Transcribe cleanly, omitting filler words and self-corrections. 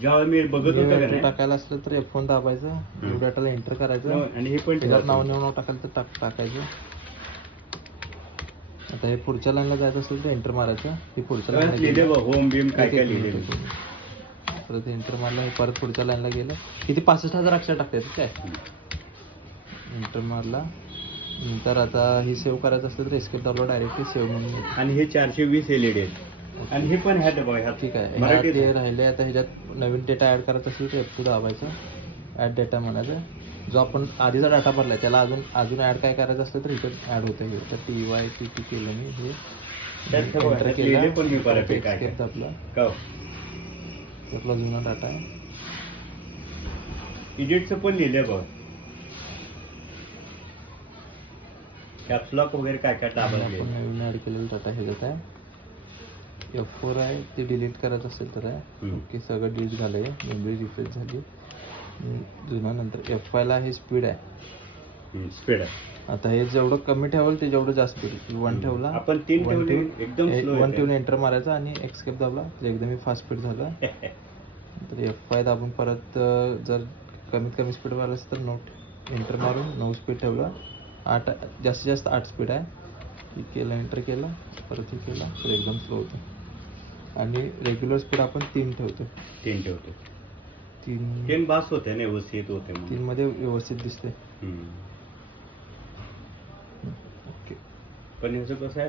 जेव्हा मी बघत होतो का नाही टाकायला असलं तर F1 दाबायचं, न्यू डाटाला एंटर करायचं आणि हे पण त्याच्यात नाव टाकायला तर टाकायचं. आता हे पुढच्या लाईनला जायचं असेल तर एंटर मारायचं. हे पुढच्या लाईनला गेलं, होम बीम काय काय लिहिले परत एंटर मारला, हे परत पुढच्या लाईनला गेलं. किती 65,000 अक्षर टाकायचं काय. एंटर मारला नंतर आता हे सेव्ह करायचं असलं तर एस्केप दाबला डायरेक्टली सेव्ह म्हणून. आणि हे 420 LED आहेत आणि हे पण ह्यात बघा ठीक आहे. ह्यात ते राहिले. आता ह्याच्यात नवीन डेटा ऍड करायचा असेल तर F2 दाबायचं, ऍड डेटा म्हणायचं. जो आपण आधीचा डाटा भरलाय त्याला अजून ऍड काय करायचं असलं तर इथे ऍड होतं. हे तर TYPP केलं मी, हे एंटर केलं, एस्केप दाबलं, आपला जुना डाटा आहे. इडिटचं पण लिहिलंय बघ, कॅप्सलॉक वगैरे काय काय टाकायचं. आपण नवीन ऍड केलेला डाटा ह्याच्यात आहे. F4 आहे, ते डिलीट करायचं असेल तर आहे. ओके, सगळं डिलीट झालंय, मेमरी रिफ्रेश झाली जुना. नंतर F5 ला हे स्पीड आहे, स्पीड आहे. आता हे जेवढं कमी ठेवलं ते जेवढं जास्त होईल. 1 ठेवला, आपण 3 ठेवले, एकदम स्लो. 1 ठेवून एंटर मारायचा आणि एक्सकेप दाबला तर एकदम फास्ट स्पीड झालं. तर F5 दाबून परत जर कमीत कमी स्पीड वाढलं असेल तर नोट एंटर मारून 9 स्पीड ठेवलं. 8 जास्तीत जास्त 8 स्पीड आहे. हे केलं, एंटर केलं, परत हे केलं तर एकदम स्लो होतं. आणि रेग्युलर स्पीड आपण 3 ठेवतो. 3 बास होते ना, व्यवस्थित होते. 3 मध्ये व्यवस्थित दिसते. पण ह्याचं कसं आहे,